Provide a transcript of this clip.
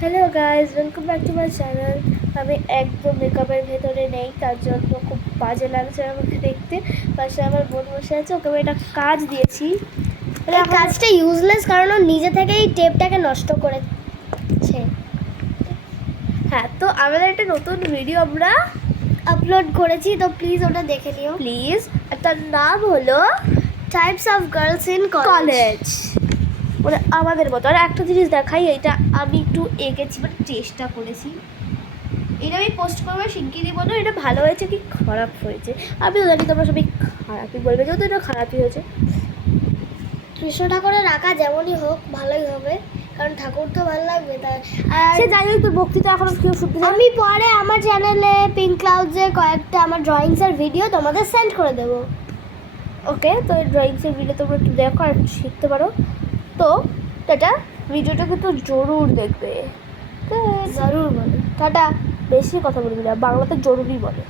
Hello guys, welcome back to my channel. আমি একদম মেকআপের ভেতরে নেই, তার জন্য খুব বাজে লাগছে আমাকে দেখতে। পাশে আমার বোন বসে আছে, ওকে আমি একটা কাজ দিয়েছি। এই কাজটা ইউজলেস, কারণ ও নিজে থেকেই টেপটাকে নষ্ট করেছে। হ্যাঁ, তো আমাদের একটা নতুন ভিডিও আমরা আপলোড করেছি, তো প্লিজ ওটা দেখে নিও। প্লিজ। তার নাম হলো types of girls in college. মানে আমাদের মতো। আর একটা জিনিস দেখাই, এইটা আমি একটু এঁকেছি, মানে চেষ্টা করেছি। এটা আমি পোস্ট করবো শিগগিরই, বলো এটা ভালো হয়েছে কি খারাপ হয়েছে। আমি তো জানি তোমরা সবাই খারাপই বলবে, যেহেতু এটা খারাপই হয়েছে। কৃষ্ণ ঠাকুরের আঁকা যেমনই হোক ভালোই হবে, কারণ ঠাকুর তো ভালো লাগবে। তাই সে যাই হোক, তোর বক্তৃতা এখনো কেউ শুনতে চায় না। আমি পরে আমার চ্যানেলে পিঙ্ক ক্লাউডসের কয়েকটা আমার ড্রয়িংসের ভিডিও তোমাদের সেন্ড করে দেবো। ওকে, তো এই ড্রয়িংসের ভিডিও তোমরা একটু দেখো আর একটু শিখতে পারো। তো এটা ভিডিওটা কিন্তু জরুর দেখবে। জরুর বলো। টাটা। বেশি কথা বলবি না, বাংলাতে জরুরি বলে।